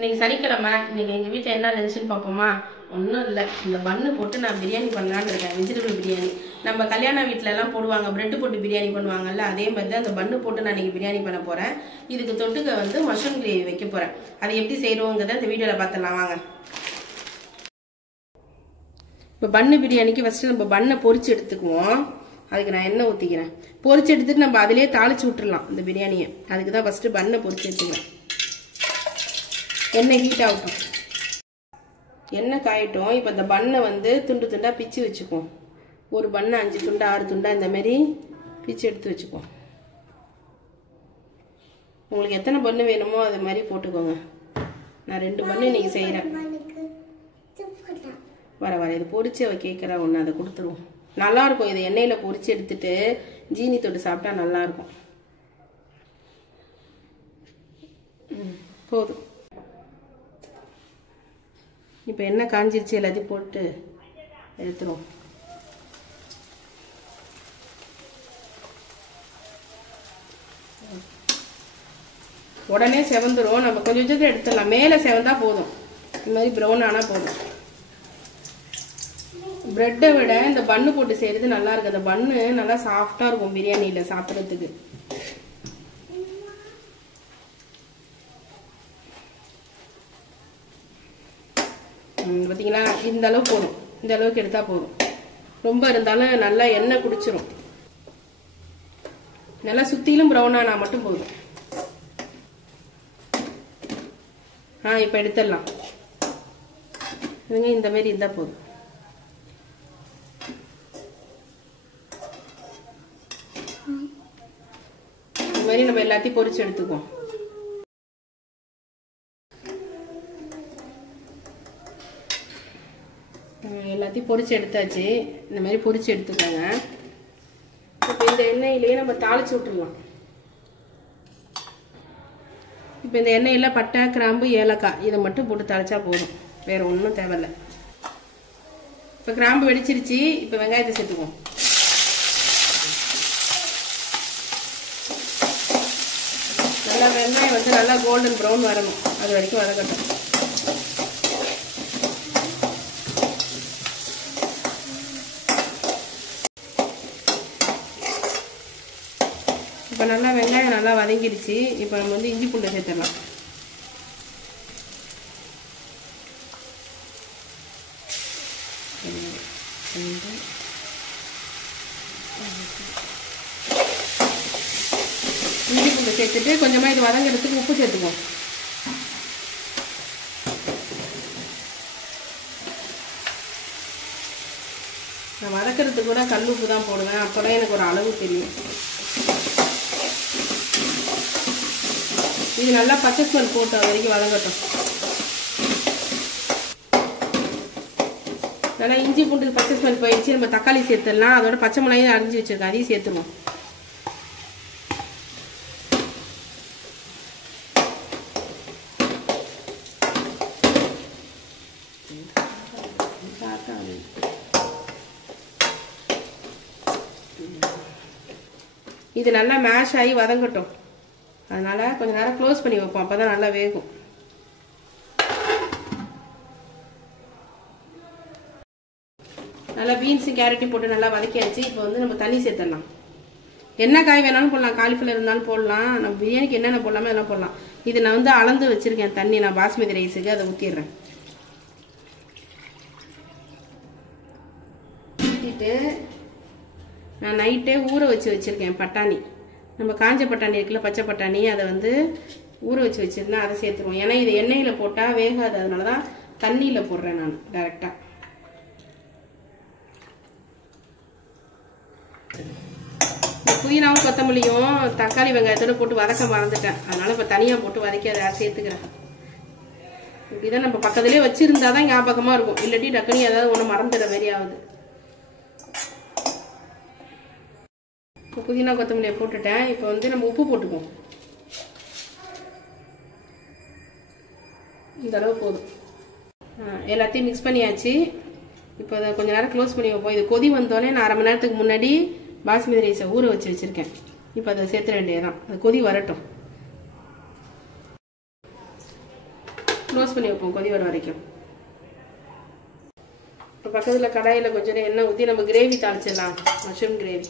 இன்னைக்கு சனிக்கிழமை. இன்னைக்கு எங்கள் வீட்டில் என்ன லஞ்சுன்னு பார்ப்போமா? ஒன்றும் இல்லை, இந்த பன்னு போட்டு நான் பிரியாணி பண்ணலான்னு இருக்கேன். வெஜிடபிள் பிரியாணி. நம்ம கல்யாண வீட்டிலலாம் போடுவாங்க, பிரெட்டு போட்டு பிரியாணி பண்ணுவாங்கல்ல, அதே மாதிரி தான் அந்த பன்னு போட்டு நான் இன்னைக்கு பிரியாணி பண்ண போகிறேன். இதுக்கு தொட்டுக்க வந்து மஷ்ரூம் கிரேவி வைக்க போகிறேன். அதை எப்படி செய்கிறோங்கிறத இந்த வீடியோவில் பார்த்துடலாம் வாங்க. இப்போ பன்னு பிரியாணிக்கு ஃபஸ்ட்டு நம்ம பன்னை பொரிச்சு எடுத்துக்குவோம். அதுக்கு நான் எண்ணெய் ஊற்றிக்கிறேன். பொரிச்சு எடுத்துட்டு நம்ம அதிலே தாளிச்சு விட்டுடலாம் இந்த பிரியாணியை. அதுக்கு தான் ஃபஸ்ட்டு பன்னை பொரிச்சு எடுத்துக்கிறேன். எண்ணெய் ஹீட் ஆகட்டும். எண்ணெய் காயட்டும். இப்போ இந்த பன்னை வந்து துண்டு துண்டாக பிச்சு வச்சுக்குவோம். ஒரு பன்னை 5 துண்டா 6 துண்டா இந்த மாதிரி பிச்சு எடுத்து வச்சுக்குவோம். உங்களுக்கு எத்தனை பன்னு வேணுமோ அது மாதிரி போட்டுக்கோங்க. நான் 2 பன்னு இன்னைக்கு செய்கிறேன். வர இது பொரிச்சு அவ கேட்குறா ஒன்று, அதை கொடுத்துருவோம். நல்லாயிருக்கும். இதை எண்ணெயில் பொரிச்சு எடுத்துட்டு ஜீனி தொட்டு சாப்பிட்டா நல்லாயிருக்கும். போதும். இப்போ எண்ணெய் காஞ்சிருச்சு, எல்லாத்தையும் போட்டு எடுத்துருவோம். உடனே செவந்துடும். நம்ம கொஞ்சம் கொஞ்சம் எடுத்துடலாம். மேலே செவந்தா போதும். இந்த மாதிரி ப்ரௌன் ஆனால் போதும். பிரெட்டை விட இந்த பன்னு போட்டு செய்யறது நல்லா இருக்கு. அந்த பன்னு நல்லா சாஃப்டா இருக்கும் பிரியாணியில சாப்பிட்றதுக்கு. பார்த்தீங்களா? இந்த அளவு போதும். இந்த அளவுக்கு எடுத்தா போதும். ரொம்ப இருந்தாலும் நல்லா எண்ணெய் குடிச்சிரும். நல்லா சுத்திலும் ப்ரௌன் ஆனா மட்டும் போதும். இப்போ எடுத்துடலாம். இந்த மாதிரி இருந்தா போதும். இந்த மாதிரி நம்ம எல்லாத்தையும் பொரிச்சு எடுத்துக்குவோம். எல்லாத்தையும் பொரிச்சு எடுத்தாச்சு. இந்த மாதிரி பொரிச்சு எடுத்துக்கோங்க. இப்போ இந்த எண்ணெயிலேயே நம்ம தாளிச்சு விட்டுடலாம். இப்போ இந்த எண்ணெயில் பட்டை, கிராம்பு, ஏலக்காய் இதை மட்டும் போட்டு தாளிச்சா போதும். வேற ஒன்றும் தேவையில்லை. இப்போ கிராம்பு வெடிச்சிருச்சு. இப்போ வெங்காயத்தை சேர்த்துக்குவோம். நல்லா வெங்காயம் வந்து நல்லா கோல்டன் ப்ரௌன் வரணும். அது வரைக்கும் வதக்கட்டும். இப்போ நல்லா வெங்காயம் நல்லா வதங்கிடுச்சு. இப்போ நம்ம வந்து இஞ்சி பூண்டை சேர்த்துடலாம். இஞ்சி பூண்டை சேர்த்துட்டு கொஞ்சமாக இது வதங்கிறதுக்கு உப்பு சேர்த்துக்குவோம். நான் வதக்கிறதுக்கு கூட கல் உப்பு தான் போடுவேன். அப்போதான் எனக்கு ஒரு அளவு தெரியும். இது நல்லா பச்சை ஸ்மெல் போட்டு வரைக்கும் வதங்கட்டும். நல்லா இஞ்சி பூண்டு பச்சை ஸ்மெல் போயிடுச்சு. நம்ம தக்காளி சேர்த்துடலாம். அதோட பச்சை மிளகாயும் அரிஞ்சு வச்சிருக்கேன், அதையும் சேர்த்துருவோம். இது நல்லா மேஷ் ஆகி வதங்கட்டும். அதனால கொஞ்ச நேரம் க்ளோஸ் பண்ணி வைப்போம். அப்பதான் நல்லா வேகும். நல்லா பீன்ஸும் கேரட்டையும் போட்டு நல்லா வதக்கியாச்சு. இப்போ வந்து நம்ம தண்ணி சேர்த்துடலாம். என்ன காய் வேணாலும் போடலாம். காலிஃப்ளவர் இருந்தாலும் போடலாம். நம்ம பிரியாணிக்கு என்னென்ன போடலாமோ எல்லாம் போடலாம். இது நான் வந்து அளந்து வச்சிருக்கேன் தண்ணி. நான் பாஸ்மதி ரைஸுக்கு அதை ஊற்றிடுறேன். ஊற்றிட்டு நான் நைட்டே ஊற வச்சிருக்கேன் பட்டாணி. நம்ம காஞ்ச பட்டாணி இருக்குல்ல, பச்சை பட்டாணி, அதை வந்து ஊற வச்சிருந்தேன். அதை சேர்த்துருவோம். ஏன்னா இது எண்ணெயில் போட்டால் வேகாது. அதனால தான் தண்ணியில் போடுறேன் நான் டைரெக்டாக. புதினாவும் கொத்தமல்லியும் தக்காளி வெங்காயத்தோட போட்டு வதக்க மறந்துட்டேன். அதனால இப்போ தனியாக போட்டு வதக்கி அதை சேர்த்துக்கிறேன். இப்படிதான் நம்ம பக்கத்துலேயே வச்சிருந்தாதான் ஞாபகமாக இருக்கும். இல்லாட்டி டக்குனி ஏதாவது ஒன்று மறந்துடுற மாதிரி ஆகுது. இப்போ புதினா கொத்தமல்லியை போட்டுட்டேன். இப்போ வந்து நம்ம உப்பு போட்டுக்குவோம். இந்த அளவு போதும். எல்லாத்தையும் மிக்ஸ் பண்ணியாச்சு. இப்போ அதை கொஞ்ச நேரம் க்ளோஸ் பண்ணி வைப்போம். இது கொதி வந்தோடனே நான் 1/2 மணி நேரத்துக்கு முன்னாடி பாஸ்மதி ரைஸை ஊற வச்சிருக்கேன். இப்போ அதை சேர்த்துட வேண்டியதுதான். அது கொதி வரட்டும். க்ளோஸ் பண்ணி வைப்போம் கொதி வர வரைக்கும். இப்போ பக்கத்தில் கடாயில் கொஞ்சம் எண்ணெய் ஊற்றி நம்ம கிரேவி தாளிச்சிடலாம். மஷ்ரூம் கிரேவி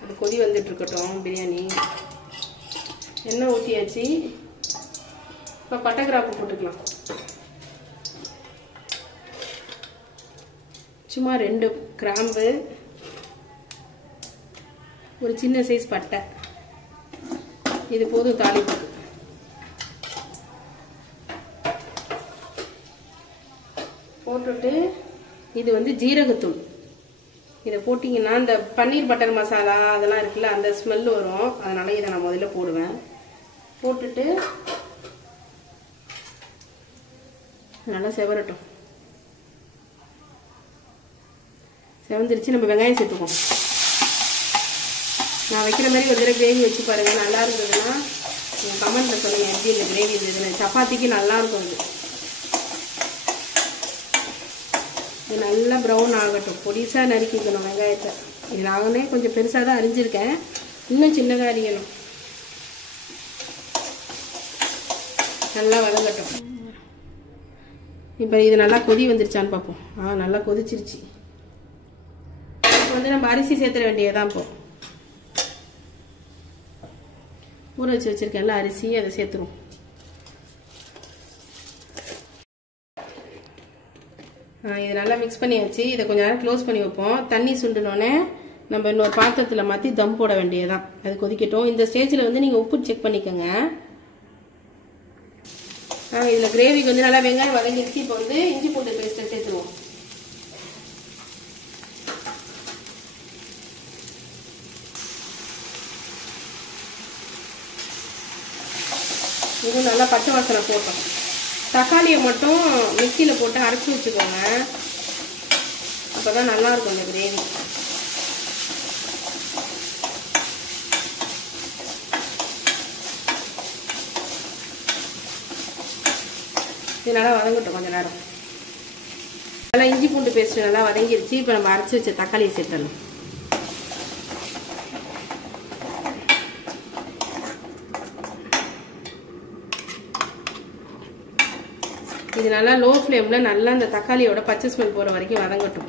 அது கொதி வந்துட்டு இருக்கட்டும். பிரியாணி எண்ணெய் ஊற்றியாச்சு. இப்போ பட்டை கிராம்பு போட்டுக்கலாம். சும்மா 2 கிராம்பு, ஒரு சின்ன சைஸ் பட்டை, இது போதும் தாளிப்பு. போட்டுட்டு இது வந்து ஜீரகத்தூள். இதை போட்டிங்கன்னா இந்த பன்னீர் பட்டர் மசாலா அதெல்லாம் இருக்குல்ல, அந்த ஸ்மெல் வரும். அதனால இதை நான் முதல்ல போடுவேன். போட்டுட்டு நல்லா செவரட்டும். செவந்துருச்சு. நம்ம வெங்காயம் சேர்த்துப்போம். நான் வைக்கிற மாதிரி ஒரு தடவை கிரேவி வச்சு பாருங்கள். நல்லா இருந்ததுன்னா கமெண்ட்டில் சொல்லுங்கள் எப்படி இந்த கிரேவி இருந்ததுன்னு. சப்பாத்திக்கு நல்லாயிருக்கும் இது. இது நல்லா ப்ரௌன் ஆகட்டும். பொடிசாக நறுக்கிக்கணும் வெங்காயத்தை. இது நாங்களே கொஞ்சம் பெருசாக தான் அரிஞ்சிருக்கேன். இன்னும் சின்னதாக அரிக்கணும். நல்லா வதங்கட்டும். இப்போ இது நல்லா கொதி வந்துருச்சான்னு பார்ப்போம். நல்லா கொதிச்சிருச்சு. இப்போ வந்து நம்ம அரிசி சேர்த்துட வேண்டியதான். இப்போ ஊற வச்சு வச்சுருக்கேன்ல அரிசி, அதை சேர்த்துருவோம். இது நல்லா மிக்ஸ் பண்ணியாச்சு. இதை கொஞ்சம் நேரம் க்ளோஸ் பண்ணி வைப்போம். தண்ணி சுண்டுனோடனே நம்ம இன்னொரு பாத்திரத்தில் மாற்றி தம் போட வேண்டியதான். அது கொதிக்கட்டும். இந்த ஸ்டேஜில் வந்து நீங்கள் உப்பு செக் பண்ணிக்கோங்க. இதில் கிரேவிக்கு வந்து நல்லா வெங்காயம் வதங்கிடுச்சு. இப்போ வந்து இஞ்சி பூண்டு பேஸ்ட்டை சேர்த்துருவோம். இது நல்லா பச்சை வாசனை போட்டோம். தக்காளியை மட்டும் மிக்சியில் போட்டு அரைச்சி வச்சுக்கோங்க. அப்போ தான் நல்லாயிருக்கும் அந்த கிரேவி. இது நல்லா வதங்கட்டும் கொஞ்சம் நேரம். நல்லா இஞ்சி பூண்டு பேஸ்ட்டு நல்லா வதங்கிருச்சு. இப்போ நம்ம அரைச்சி வச்ச தக்காளியை சேர்த்துடலாம். இது நல்லா லோ ஃப்ளேமில் நல்லா அந்த தக்காளியோட பச்சை ஸ்மெல் போகிற வரைக்கும் வதங்கட்டும்.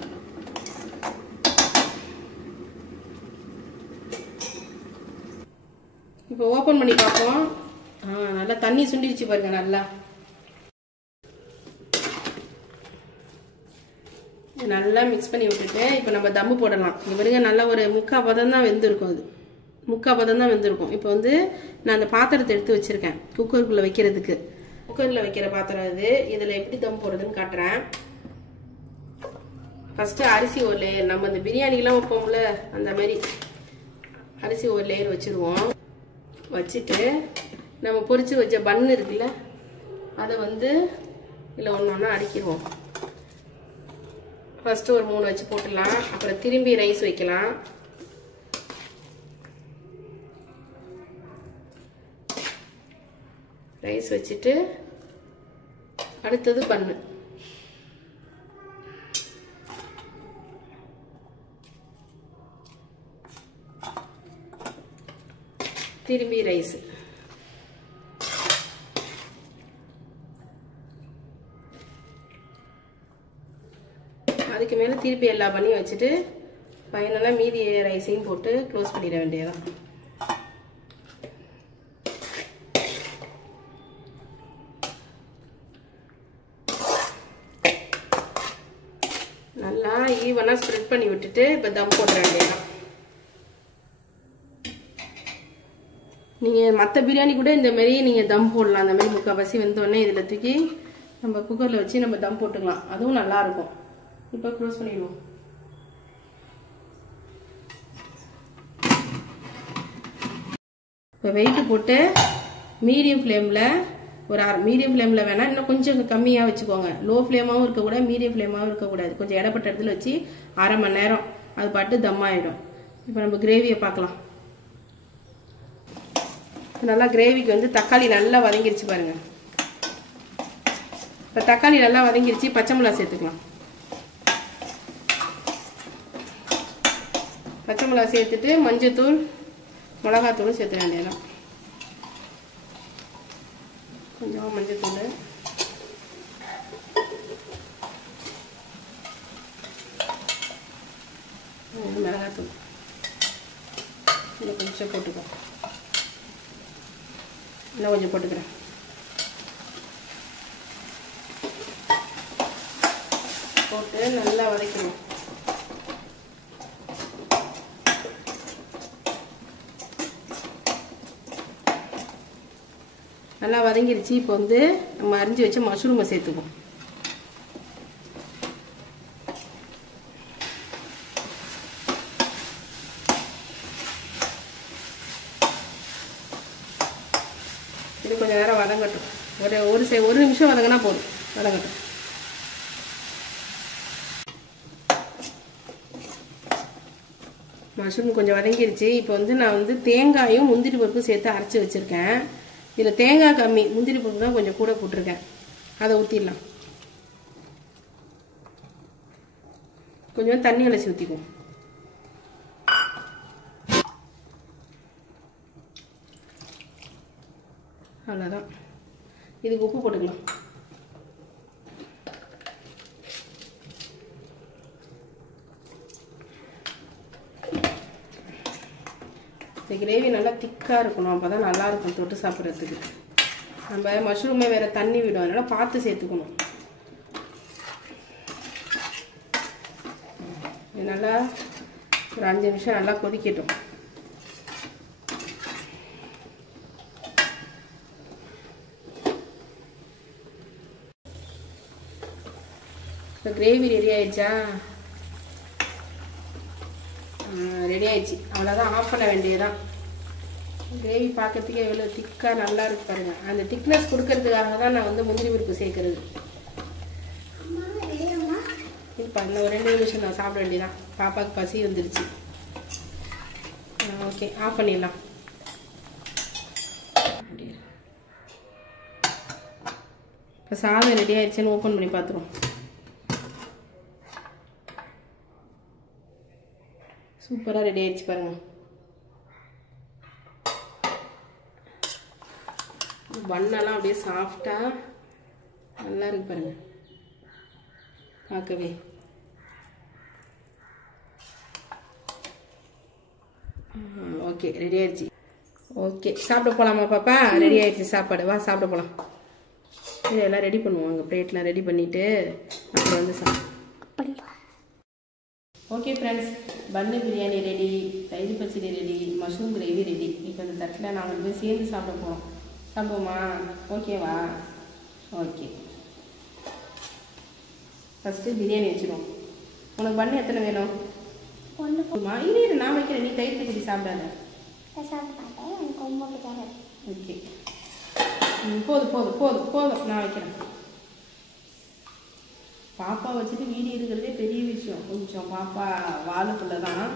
இப்போ ஓப்பன் பண்ணி பார்ப்போம். நல்லா தண்ணி சுண்டிருச்சு பாருங்க. நல்லா நல்லா மிக்ஸ் பண்ணி விட்டுட்டு இப்போ நம்ம தம்மு போடலாம். இங்கே பாருங்க நல்லா ஒரு 3/4 பதம் தான் வெந்திருக்கும். அது 3/4 பதம் தான் வெந்திருக்கும். இப்போ வந்து நான் அந்த பாத்திரத்தை எடுத்து வச்சுருக்கேன் குக்கருக்குள்ளே வைக்கிறதுக்கு. குக்கரில் வைக்கிற பாத்திரம் இது. இதில் எப்படி தம் போடுறதுன்னு காட்டுறேன். ஃபஸ்ட்டு அரிசி ஒரு லேயர், நம்ம இந்த பிரியாணிலாம் வைப்போம்ல அந்த மாதிரி அரிசி ஒரு லேயர் வச்சுருவோம். வச்சுட்டு நம்ம பொரிச்சு வச்ச பன்னு இருக்குல்ல, அதை வந்து இதில் ஒன்று ஒன்றா அடிக்கிடுவோம். ஃபஸ்ட்டு ஒரு 3 வச்சு போட்டுடலாம். அப்புறம் திரும்பி ரைஸ் வைக்கலாம். ரைஸ் வச்சுட்டு அடுத்தது பன்னு. திரும்பி ரைஸ். அதுக்கு மேலே திருப்பி எல்லா பண்ணியும் வச்சுட்டு ஃபைனலாக மீதி ரைஸையும் போட்டு க்ளோஸ் பண்ணிட வேண்டியதான். நல்லா ஈவனாக ஸ்ப்ரெட் பண்ணி விட்டுட்டு இப்போ தம் போட வேண்டியதான். நீங்கள் மற்ற பிரியாணி கூட இந்த மாதிரி நீங்கள் தம் போடலாம். அந்த மாதிரி 3/4 வெந்தோடனே இதில் தூக்கி நம்ம குக்கரில் வச்சு நம்ம தம் போட்டுக்கலாம். அதுவும் நல்லாயிருக்கும். இப்போ க்ளோஸ் பண்ணிடுவோம். இப்போ வெயிட்டு போட்டு மீடியம் ஃப்ளேமில் ஒரு மீடியம் ஃப்ளேமில் வேணால் இன்னும் கொஞ்சம் கம்மியாக வச்சுக்கோங்க. லோ ஃப்ளேமாகவும் இருக்கக்கூடாது, மீடியம் ஃப்ளேமாகவும் இருக்கக்கூடாது. கொஞ்சம் இடப்பட்ட இடத்துல வச்சு 1/2 மணி நேரம் அது பாட்டு தம் ஆகிடும். இப்போ நம்ம கிரேவியை பார்க்கலாம். நல்லா கிரேவிக்கு வந்து தக்காளி நல்லா வதங்கிருச்சு பாருங்கள். இப்போ தக்காளி நல்லா வதங்கிருச்சு. பச்சை மிளகா சேர்த்துக்கலாம். பச்சை மிளகா சேர்த்துட்டு மஞ்சத்தூள் மிளகாத்தூளும் சேர்த்துக்க வேண்டியதான். கொஞ்சம் மஞ்சள் தூள், மிளகாத்தூள் இன்னும் கொஞ்சம் போட்டுக்கோ. இன்னும் கொஞ்சம் போட்டுக்கிறேன். போட்டு நல்லா வதக்கணும். நல்லா வதங்கிடுச்சு. இப்போ வந்து நம்ம அரிஞ்சு வச்ச மஷ்ரூமை சேர்த்துக்குவோம். இது கொஞ்சம் நேரம் வதங்கட்டும். ஒரு நிமிஷம் வதங்கினா போதும். வதங்கட்டும். மஷ்ரூம் கொஞ்சம் வதங்கிடுச்சு. இப்போ வந்து நான் வந்து தேங்காயும் முந்திரி பருப்பும் சேர்த்து அரைச்சி வச்சுருக்கேன். இதில் தேங்காய் கம்மி, முந்திரி பருப்பு தான் கொஞ்சம் கூட போட்டிருக்கேன். அதை ஊற்றிடலாம். கொஞ்சம் தண்ணி அலசி ஊற்றிக்குவோம். அவ்வளோதான். இதுக்கு உப்பு போட்டுக்கலாம். இந்த கிரேவி நல்லா திக்காக இருக்கணும். அப்போ தான் நல்லாயிருக்கும் தொட்டு சாப்பிட்றதுக்கு. நம்ம மஷ்ரூமே வேறு தண்ணி விடும், அதனால் பார்த்து சேர்த்துக்கணும். இது நல்லா ஒரு 5 நிமிஷம் நல்லா கொதிக்கட்டும். இப்போ கிரேவி ரெடி ஆயிடுச்சா? ரெடி ஆயிடுச்சு. அவ்வளோதான், ஆஃப் பண்ண வேண்டியதுதான். கிரேவி பார்க்கறதுக்கே எவ்வளோ திக்காக நல்லா இருக்கு பாருங்க. அந்த திக்னஸ் கொடுக்கறதுக்காக தான் நான் வந்து முந்திரி பருப்பு சேர்க்கறது. இப்போ இன்னும் ஒரு 2 நிமிஷம் நான் சாப்பிட வேண்டியதான். பாப்பாவுக்கு பசி வந்துருச்சு. ஓகே, ஆஃப் பண்ணிடலாம். இப்போ சாதம் ரெடி ஆயிடுச்சுன்னு ஓப்பன் பண்ணி பார்த்துருவோம். சூப்பராக ரெடி ஆயிடுச்சு பாருங்க. பண்ணெல்லாம் அப்படியே சாஃப்டாக நல்லா இருக்கு பாருங்க பார்க்கவே. ஓகே, ரெடி ஆயிடுச்சு. ஓகே, சாப்பிட போகலாமா பாப்பா? ரெடி ஆயிடுச்சு சாப்பாடு. வா சாப்பிட போகலாம். இதெல்லாம் ரெடி பண்ணுவோம். அங்கே பிளேட்லாம் ரெடி பண்ணிவிட்டு அப்புறம் வந்து ஓகே ஃப்ரெண்ட்ஸ், பன்னு பிரியாணி ரெடி, தயிர் பச்சடி ரெடி, மஷ்ரூம் கிரேவி ரெடி. இப்போ இந்த தட்டில் நாங்கள் போய் சேர்ந்து சாப்பிட போகிறோம். சாப்பிடுவோமா? ஓகேவா? ஓகே, ஃபஸ்ட்டு பிரியாணி வச்சுருவோம். உனக்கு பண்ணு எத்தனை வேணும்? ஒன்று போதுமா? இரு நான் வைக்கிறேன். நீ தயிர் பச்சடி சாப்பிடாத. ஓகே, போதும் போதும் போதும் போதும், நான் வைக்கிறேன். பாப்பா வச்சுட்டு வீடியோ இருக்கிறதே பெரிய விஷயம். கொஞ்சம் பாப்பா வாழுக்குள்ள தான்.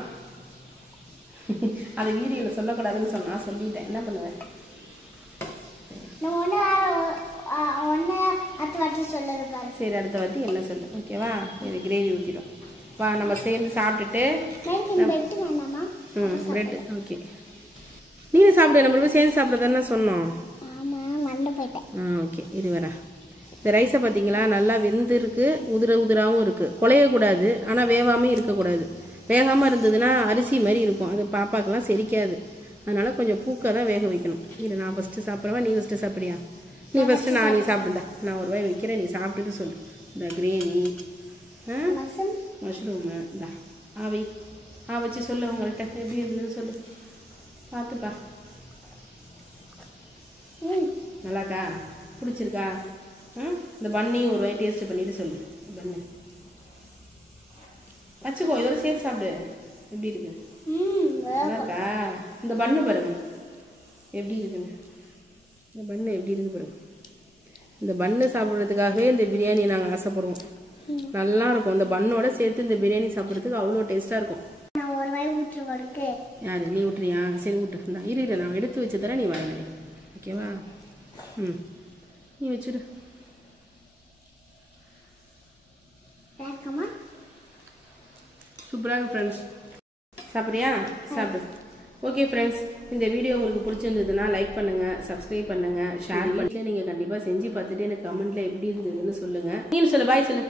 அது வீடியோவில் சொல்லக்கூடாதுன்னு சொன்னா சொல்லிட்டேன். என்ன பண்ணுவேன்? சரி, அடுத்த வாட்டி என்ன சொல்லு. ஓகேவா? இது கிரேவி ஊற்றிடும். வா நம்ம சேர்ந்து சாப்பிட்டுட்டு பிரெட். ஓகே, நீங்கள் சாப்பிடு. நம்ம போய் சேர்ந்து சாப்பிட்றதுன்னு சொன்னோம். ஓகே, இது வரேன். இந்த ரைஸை பார்த்தீங்களா, நல்லா வெந்திருக்கு, உதிராகவும் இருக்குது. குலையக்கூடாது, ஆனால் வேகாமல் இருக்கக்கூடாது. வேகாமல் இருந்ததுன்னா அரிசி மாதிரி இருக்கும். அது பாப்பாக்கெல்லாம் செரிக்காது. அதனால் கொஞ்சம் பூக்க தான் வேக வைக்கணும். இது நான் ஃபஸ்ட்டு சாப்பிட்றவா, நீ ஃபஸ்ட்டு சாப்பிட்றியா? நீ ஃபஸ்ட்டு. நீ சாப்பிடுல. நான் ஒரு வாய் வைக்கிறேன், நீ சாப்பிட்டுட்டு சொல்லு. இந்த கிரேவி மஷ்ரூமு இந்த ஆவி வச்சு சொல்லு. உங்கள்கிட்ட எப்படி இருந்ததுன்னு சொல்லு. பார்த்துப்பா. நல்லாக்கா? பிடிச்சிருக்கா? இந்த பண்ணையும் ஒரு வாய் டேஸ்ட் பண்ணிட்டு சொல்லு. பண்ணு வச்சுக்கோ, இதோட சேர்த்து சாப்பிடு. எப்படி இருக்கு? நல்லாக்கா? இந்த பண்ணு பாருங்க எப்படி இருக்குன்னு. இந்த பண்ணு எப்படி இருக்கு பாருங்க. இந்த பண்ணு சாப்பிட்றதுக்காகவே இந்த பிரியாணி நாங்கள் ஆசைப்படுவோம். நல்லா இருக்கும். இந்த பண்ணோட சேர்த்து இந்த பிரியாணி சாப்பிட்றதுக்கு அவ்வளோ டேஸ்ட்டாக இருக்கும். யாரு? நீ விட்டுறியா? சரி விட்டு. இரு நான் எடுத்து வச்சு தரேன், நீ வாங்க. ஓகேவா? நீ வச்சுடு. சூப்பராக ஃப்ரெண்ட்ஸ். சாப்பிட்றியா? சாப்பிடு. ஓகே ஃப்ரெண்ட்ஸ், இந்த வீடியோ உங்களுக்கு பிடிச்சிருந்ததுன்னா லைக் பண்ணுங்கள், சப்ஸ்கிரைப் பண்ணுங்கள், ஷேர் பண்ணி நீங்கள் கண்டிப்பாக செஞ்சு பார்த்துட்டு எனக்கு கமெண்ட்டில் எப்படி இருந்ததுன்னு சொல்லுங்கள். நீ சொல்லு, பாய் சொல்லு.